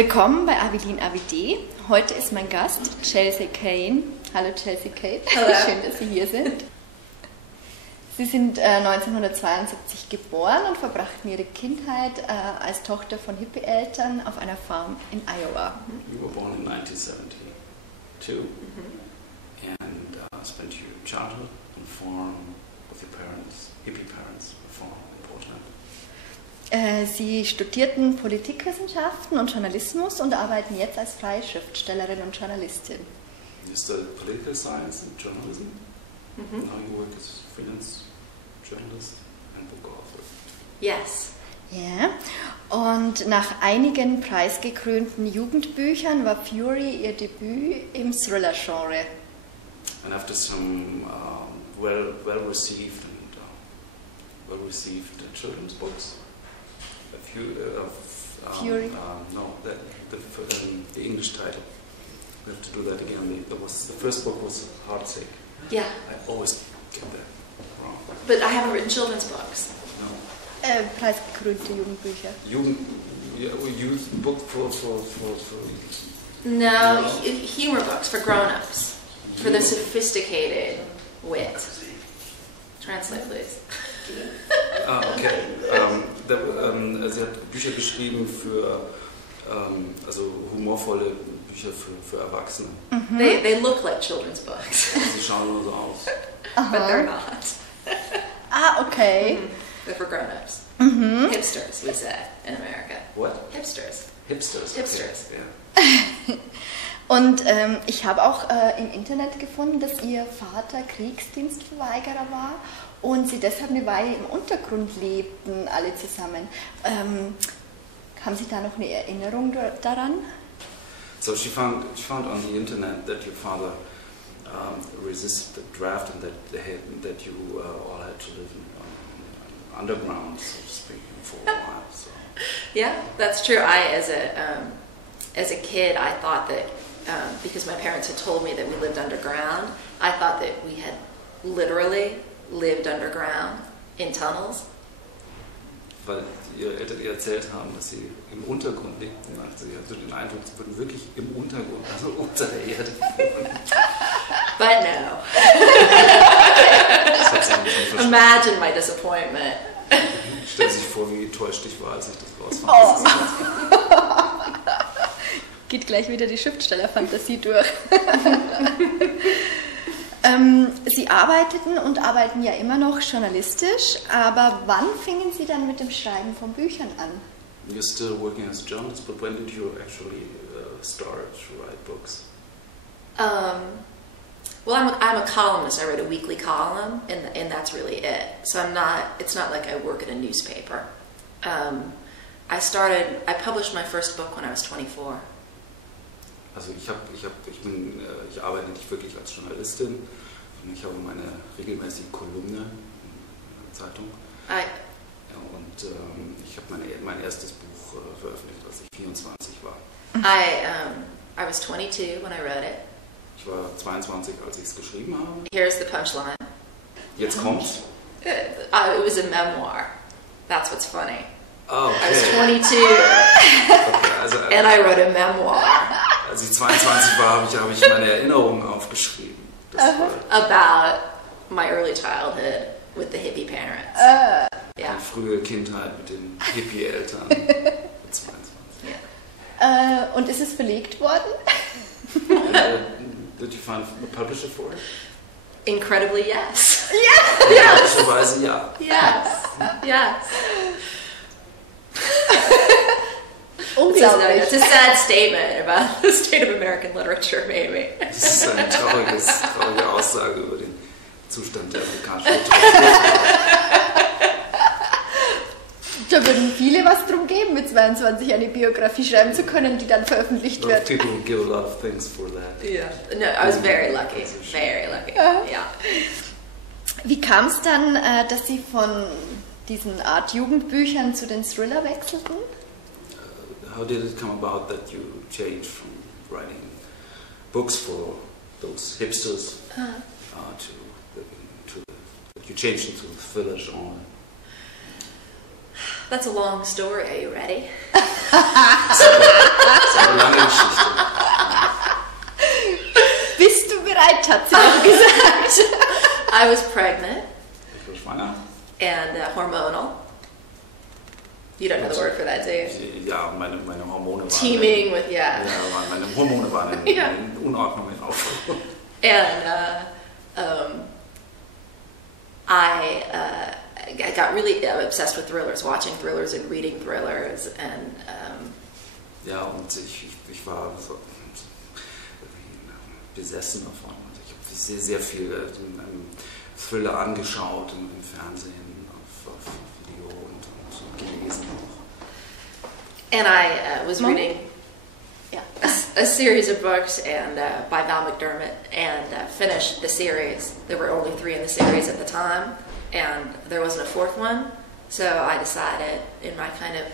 Willkommen bei Aveleen Avide. Heute ist mein Gast Chelsea Cain. Hallo Chelsea Cain. Hallo. Schön, dass Sie hier sind. Sie sind 1972 geboren und verbrachten Ihre Kindheit als Tochter von Hippie-Eltern auf einer Farm in Iowa. You were born in 1972 and spent your childhood on a farm with your parents, hippie parents, a farm in Portland. Sie studierten Politikwissenschaften und Journalismus und arbeiten jetzt als freie Schriftstellerin und Journalistin. You studied political science and journalism. Now you work as a freelance journalist and book author. Yes. Ja, und nach einigen preisgekrönten Jugendbüchern war Fury ihr Debüt im Thriller-Genre. And after some well-received children's books, a few Fury. No, the English title. We have to do that again. The first book was Heartsick. Yeah. I always get that wrong. But I haven't written children's books. No. Preisgekrönte Jugendbücher. Youth book for No, humor books for grown-ups. For the sophisticated wit. Translate, please. Okay. Sie hat Bücher geschrieben für also humorvolle Bücher für Erwachsene. They look like children's books, Sie schauen nur so aus. but they're not. Okay. They're for grown-ups. Hipsters, we say in America. What? Hipsters. Hipsters. Hipsters. Okay. Yeah. Und ich habe auch im Internet gefunden, dass Ihr Vater Kriegsdienstverweigerer war und Sie deshalb eine Weile im Untergrund lebten, alle zusammen. Haben Sie da noch eine Erinnerung daran? So she found on the internet that your father resisted the draft and that you all had to live underground, so to speak, for a while. So. Yeah, that's true. As a kid, I thought that because my parents had told me that we lived underground, I thought that we had literally lived underground in tunnels. Weil ihre Eltern ihr erzählt haben, dass sie im Untergrund lebten. Also sie hatte den Eindruck, sie würden wirklich im Untergrund, also unter der Erde wohnen. But no. Das hat sie ein bisschen verstanden. Imagine my disappointment. Stell sich vor, wie enttäuscht ich war, als ich das rausfand. Geht gleich wieder die Schriftstellerfantasie durch. Sie arbeiteten und arbeiten ja immer noch journalistisch, aber wann fingen Sie dann mit dem Schreiben von Büchern an? You're still working as a journalist, but when did you actually start to write books? Well, I'm a columnist. I write a weekly column, and that's really it. So it's not like I work at a newspaper. I published my first book when I was 24. Also ich arbeite nicht wirklich als Journalistin. Ich habe meine regelmäßige Kolumne in der Zeitung. Ich habe mein erstes Buch veröffentlicht, als ich 24 war. I was 22 when I wrote it. Ich war 22, als ich es geschrieben habe. Here's the punchline. Jetzt kommt's. It was a memoir. That's what's funny. Oh, okay. I was 22 Okay, and I wrote a memoir als ich 22 war, habe ich meine Erinnerungen aufgeschrieben. Das war about my early childhood with the hippie parents. Yeah. meine frühe Kindheit mit den Hippie-Eltern. Mit 22. Yeah. Und ist es verlegt worden? Did you find a publisher for it? Incredibly, yes. Yes! Möglicherweise ja. Yes. Yes. Unglaublich. It's a sad statement about the state of American literature, maybe. Das ist eine traurige Aussage über den Zustand der amerikanischen Literatur. Da würden viele was drum geben, mit 22 eine Biografie schreiben zu können, die dann veröffentlicht wird. People give a lot of things for that. Yeah. No, I was very lucky. Very lucky. Yeah. Wie kam es dann, dass Sie von diesen Art Jugendbüchern zu den Thriller wechselten? How did it come about that you changed from writing books for those hipsters that you changed into the thriller genre? That's a long story. Are you ready? ist eine lange Geschichte. Bist du bereit, hat sie auch gesagt. I was pregnant Ich war schwanger. and hormonal. You don't know the word for that, do you? Ja, meine Hormone waren... Teeming with, Ja, meine Hormone waren in Unordnung, in Aufruhr. And I got really obsessed with thrillers, watching thrillers and reading thrillers, and Ja, und ich war so besessen davon. Also ich habe sehr, sehr viel Thriller angeschaut im Fernsehen, auf Video und gelesen auch. and I was reading a series of books and by Val McDermott, and finished the series. There were only 3 in the series at the time, and there wasn't a 4th one, so I decided in my kind of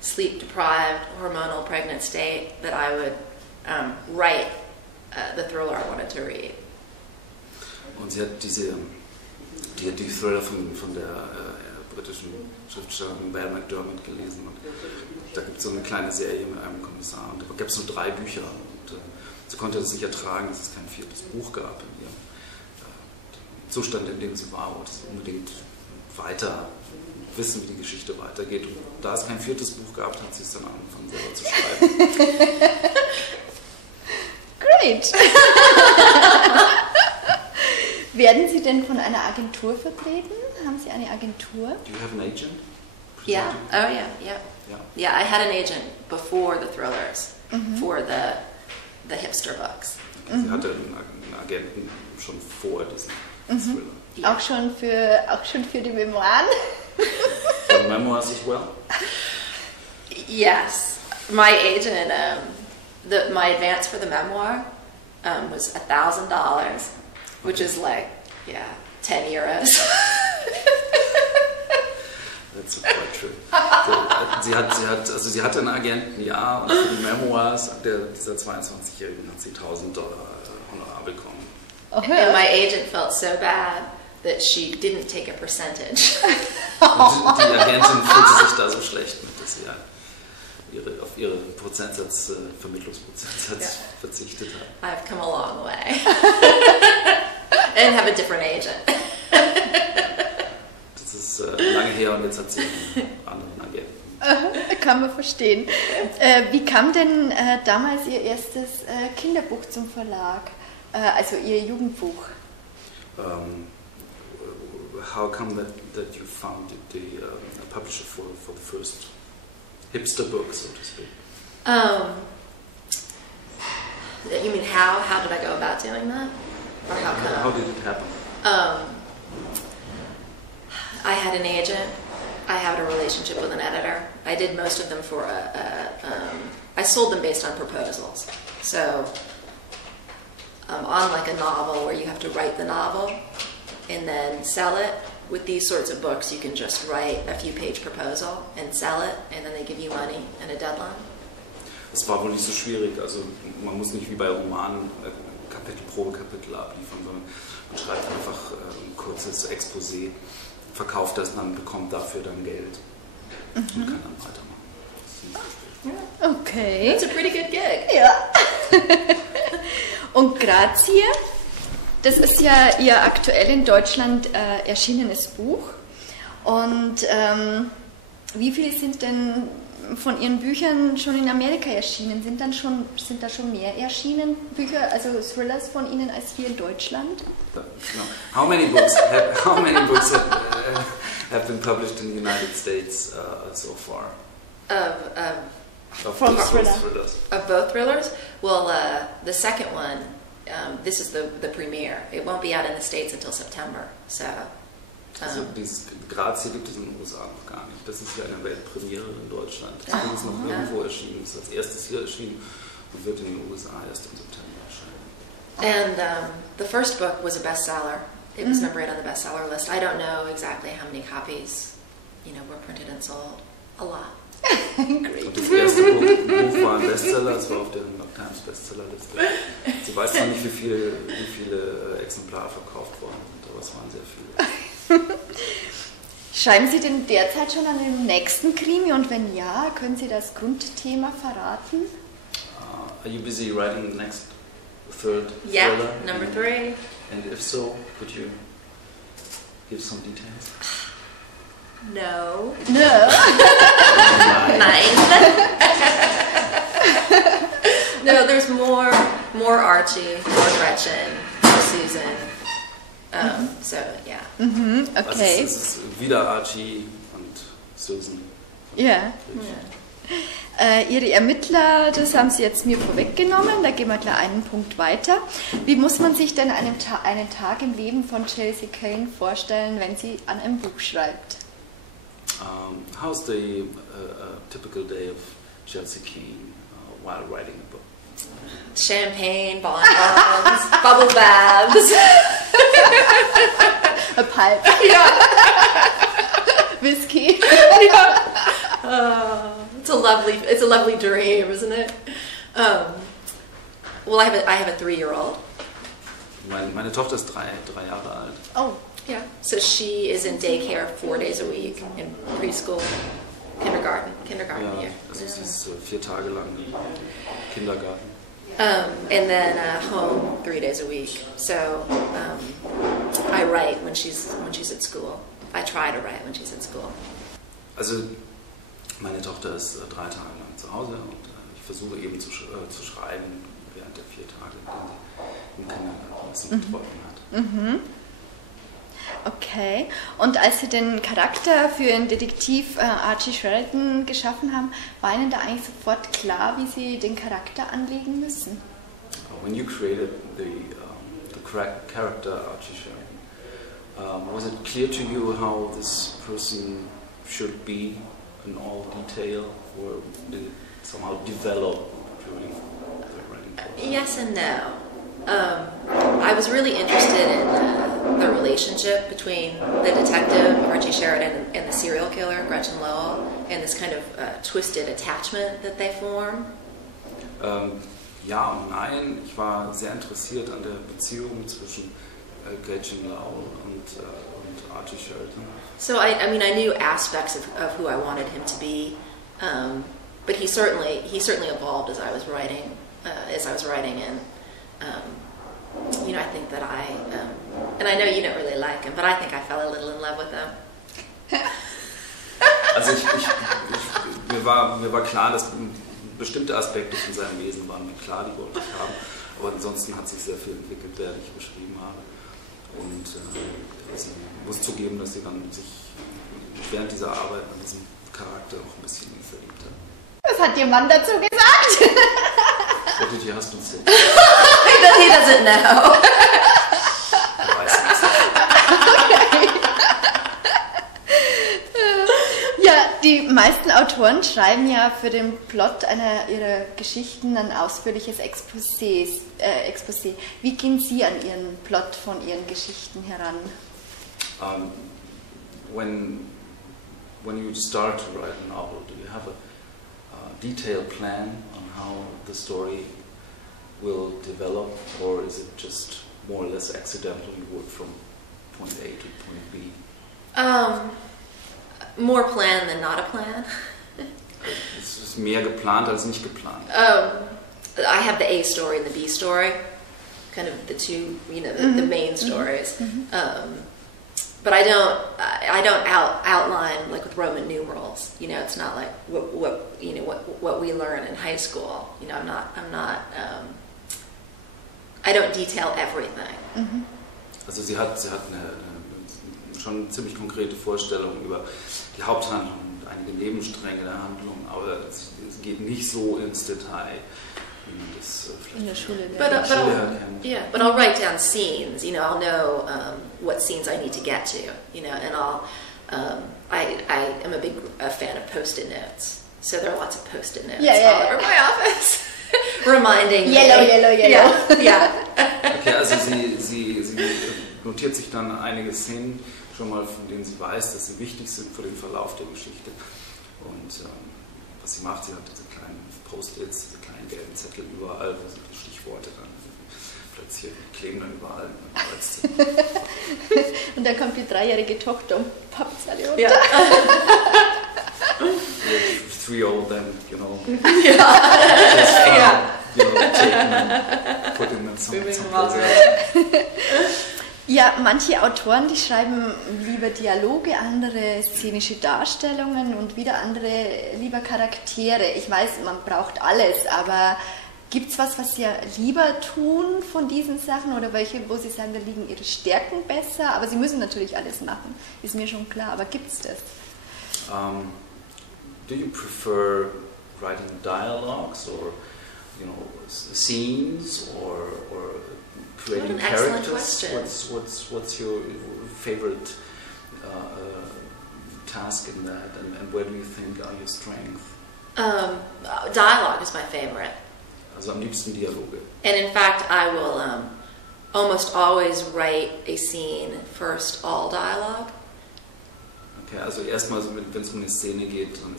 sleep-deprived, hormonal pregnant state that I would write the thriller I wanted to read. Und sie hat die Thriller von der britischen Schriftstellerin Val McDermott gelesen. Und da gibt es so eine kleine Serie mit einem Kommissar. Und da gab es nur 3 Bücher. Und sie konnte das nicht ertragen, dass es kein 4. Buch gab in ihrem Zustand, in dem sie war. Und sie unbedingt weiter wissen, wie die Geschichte weitergeht. Und da es kein 4. Buch gab, hat sie es dann angefangen, selber zu schreiben. Great. Werden Sie denn von einer Agentur vertreten? Haben Sie eine Agentur? Do you have an agent? Yeah. Oh, yeah. Yeah. Ja. Yeah, I had an agent before the thrillers for the hipster books. Sie hatte einen Agenten schon vor diesem Thriller. Yeah. Auch schon für die Memoiren? For memoirs as well? Yes, my agent. My advance for the memoir was $1,000, which is like 10 euros. That's quite true. Sie hatte einen Agenten, ja, und für die Memoirs dieser 22-Jährigen hat sie $1.000 Honorar bekommen. And my agent felt so bad that she didn't take a percentage. Und die Agentin fühlte sich da so schlecht mit, dass sie auf ihren Prozentsatz, Vermittlungsprozentsatz verzichtet hat. I've come a long way. And have a different agent. Das ist lange her und jetzt hat sie einen anderen Agenten. Kann man verstehen. Wie kam denn damals Ihr erstes Kinderbuch zum Verlag? Also Ihr Jugendbuch? How come that you found a publisher for the first hipster book, so to speak? You mean how? How did I go about doing that? Or How did it happen? I had an agent. I had a relationship with an editor. I did most of them for I sold them based on proposals. So on like a novel where you have to write the novel and then sell it. With these sorts of books, you can just write a few page proposal and sell it, and then they give you money and a deadline. Es war wohl nicht so schwierig. Also man muss nicht wie bei Romanen Kapitel pro Kapitel abliefern, sondern man schreibt einfach ein kurzes Exposé, verkauft das und dann bekommt dafür dann Geld und kann dann weitermachen. Das ist nicht so schwierig. Okay. It's a pretty good gig. Ja. Und Grazie, das ist ja Ihr aktuell in Deutschland erschienenes Buch. Und wie viele sind denn von Ihren Büchern schon in Amerika erschienen? Sind da schon mehr erschienen Bücher, also Thrillers von Ihnen als hier in Deutschland? No. How many books have been published in the United States so far? Of From those thrillers. Of both thrillers? Well, the second one, this is the premiere. It won't be out in the States until September. So, Also dieses Grazie gibt es in den USA noch gar nicht. Das ist ja eine Weltpremiere in Deutschland. Das Buch ist noch nirgendwo erschienen. Es ist als erstes hier erschienen und wird in den USA erst im September erscheinen. and the first book was a bestseller. It was number 8 on the bestseller list. I don't know exactly how many copies, were printed and sold. A lot. Great. Und das erste Buch war ein Bestseller, es war auf der New York Times Bestsellerliste. Sie weiß noch nicht, wie viele Exemplare verkauft worden sind, aber es waren sehr viele. Schreiben Sie denn derzeit schon an dem nächsten Krimi? Und wenn ja, können Sie das Grundthema verraten? Are you busy writing the next third Yeah, thriller? number 3. And if so, could you give some details? No. No. 9. No, there's more Archie, more Gretchen, more Susan. So yeah. Okay. Also es ist wieder Archie und Susan. Ja. Ihre Ermittler, das haben Sie jetzt mir vorweggenommen, da gehen wir gleich einen Punkt weiter. Wie muss man sich denn einen Tag im Leben von Chelsea Cain vorstellen, wenn sie an einem Buch schreibt? How's the typical day of Chelsea Cain while writing a book? Champagne, bonbons, bubble baths. A pipe. Yeah. Whiskey. Yeah. It's a lovely dream, isn't it? Well, I have a 3-year-old. Meine Tochter ist drei Jahre alt. Oh. Yeah. So she is in daycare 4 days a week, in preschool, kindergarten Ja, here. also sie ist 4 Tage lang im Kindergarten. And then home 3 days a week. So I write when she's at school. I try to write when she's at school. Also meine Tochter ist 3 Tage lang zu Hause und ich versuche eben zu schreiben während der 4 Tage, in denen sie im Kindergarten ist und betreuen hat. Okay. Und als Sie den Charakter für den Detektiv Archie Sheridan geschaffen haben, war Ihnen da eigentlich sofort klar, wie Sie den Charakter anlegen müssen? When you created the character Archie Sheridan, was it clear to you how this person should be in all detail, or did it somehow develop during the writing process? Yes and no. I was really interested in the relationship between the detective, Archie Sheridan, and the serial killer, Gretchen Lowell, and this kind of twisted attachment that they form. Ja und nein. Ich war sehr interessiert an der Beziehung zwischen Gretchen Lowell und Archie Sheridan. So I mean, I knew aspects of who I wanted him to be, but he certainly evolved as I was writing, and you know, I think that and I know you don't really like him, but I think I fell a little in love with him. Also mir war klar, dass bestimmte Aspekte von seinem Wesen waren mir klar, die wollte ich haben, aber ansonsten hat sich sehr viel entwickelt, während ich beschrieben habe. Und ich muss zugeben, dass sie dann sich während dieser Arbeit an diesem Charakter auch ein bisschen verliebt hat. Was hat Ihr Mann dazu gesagt? What did your husband say? He doesn't know. Er weiß nichts. Ja, die meisten Autoren schreiben ja für den Plot einer ihrer Geschichten ein ausführliches Exposé. Wie gehen Sie an Ihren Plot von Ihren Geschichten heran? When you start to write a novel, do you have a detailed plan on how the story will develop, or is it just more or less accidental? You work from point A to point B. More plan than not a plan. Es ist mehr geplant als nicht geplant. I have the A story and the B story, kind of the two, you know, the main stories. But I don't outline like with Roman numerals. You know, it's not like what we learn in high school. You know, I don't detail everything. Also sie hat schon eine ziemlich konkrete Vorstellung über die Haupthandlung und einige Nebenstränge der Handlung, aber es geht nicht so ins Detail, wie man das vielleicht in der Schule kennt. Yeah, but I'll write down scenes. You know, I'll know what scenes I need to get to. You know, and I am a big fan of Post-it notes. So there are lots of Post-it notes all over my office, reminding me. Yellow. Yeah. Okay, also sie notiert sich dann einige Szenen schon mal, von denen sie weiß, dass sie wichtig sind für den Verlauf der Geschichte. Und was sie macht, sie hat diese kleinen Post-its, diese kleinen gelben Zettel überall, wo sie die Stichworte dann platziert, die kleben dann überall im Arbeitszimmer. Und dann kommt die 3-jährige Tochter und pappt sie alle runter. Yeah. 3-year-old then, you know. Yeah. You know, Ja, manche Autoren, die schreiben lieber Dialoge, andere szenische Darstellungen und wieder andere lieber Charaktere. Ich weiß, man braucht alles, aber gibt es was Sie lieber tun von diesen Sachen oder welche, wo Sie sagen, da liegen Ihre Stärken besser? Aber Sie müssen natürlich alles machen, ist mir schon klar, aber gibt es das? Do you prefer writing dialogues or, scenes or creating characters? What's your favorite task in that, and where do you think are your strengths? Dialogue is my favorite. Also am liebsten Dialoge. And in fact, I will almost always write a scene first, all dialogue. Okay, also erstmal, wenn es um eine Szene geht, dann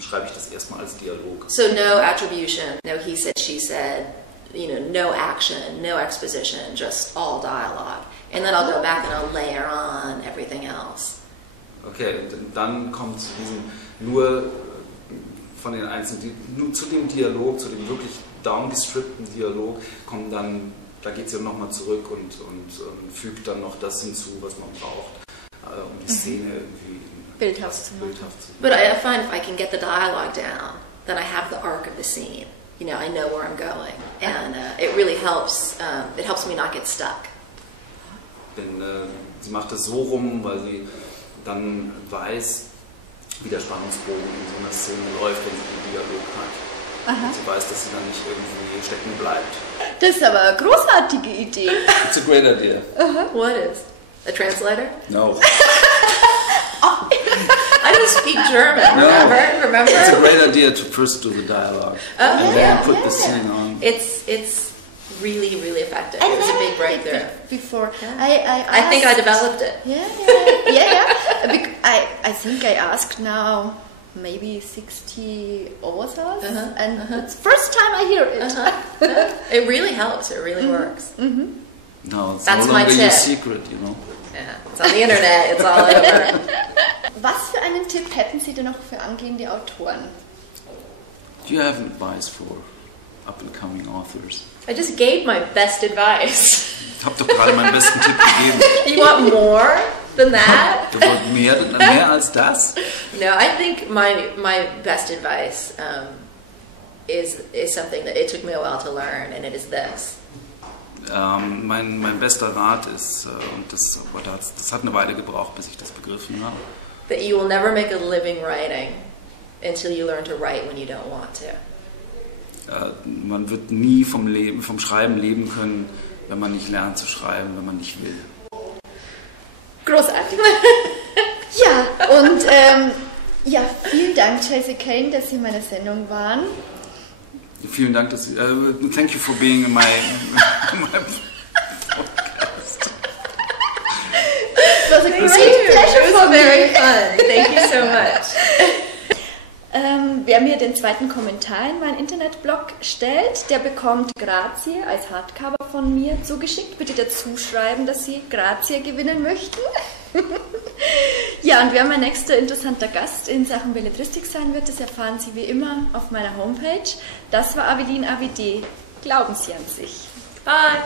schreibe ich das erstmal als Dialog. So no attribution, no he said, she said, no action, no exposition, just all dialogue. And then I'll go back and I'll layer on everything else. Okay, und dann kommt zu diesem nur von den einzelnen, nur zu dem Dialog, zu dem wirklich downgestrippten Dialog, kommt dann, da geht es ja nochmal zurück und fügt dann noch das hinzu, was man braucht, um die Szene irgendwie bildhaft zu machen. But I find if I can get the dialogue down, then I have the arc of the scene. I know where I'm going, and it really helps. It helps me not get stuck. Denn sie macht es so rum, weil sie dann weiß, wie der Spannungsbogen in so einer Szene läuft, wenn sie den Dialog hat. Und sie weiß, dass sie dann nicht irgendwie stecken bleibt. Das ist aber eine großartige Idee. It's a great idea. What is? A translator? No. I don't speak German, remember? It's a great idea to first do the dialogue and then put the scene on. It's really, really effective. It was a big breakthrough. Before I think I developed it. Yeah. I think I asked now maybe 60 authors, and it's the first time I hear it. It really helps. It really works. No, it's That's no my longer tip. your secret, Yeah, it's on the internet. It's all over. Was für einen Tipp hätten Sie denn noch für angehende Autoren? Do you have advice for up-and-coming authors? I just gave my best advice. Ich habe doch gerade meinen besten Tipp gegeben. You want more than that? Du wolltest mehr als das? No, I think my best advice is something that it took me a while to learn, and it is this. Mein bester Rat ist, und das hat eine Weile gebraucht, bis ich das begriffen habe. That you will never make a living writing until you learn to write when you don't want to. Man wird nie vom Schreiben leben können, wenn man nicht lernt zu schreiben, wenn man nicht will. Großartig. Ja, und vielen Dank, Chelsea Cain, dass Sie in meiner Sendung waren. Vielen Dank, dass Sie, thank you for being in my podcast. It was a great pleasure for me. Very fun. Thank you so much. Wer mir den zweiten Kommentar in meinen Internetblog stellt, der bekommt Grazie als Hardcover von mir zugeschickt. Bitte dazu schreiben, dass Sie Grazie gewinnen möchten. Ja, und wer mein nächster interessanter Gast in Sachen Belletristik sein wird, das erfahren Sie wie immer auf meiner Homepage. Das war Aveleen Avide. Glauben Sie an sich. Bye.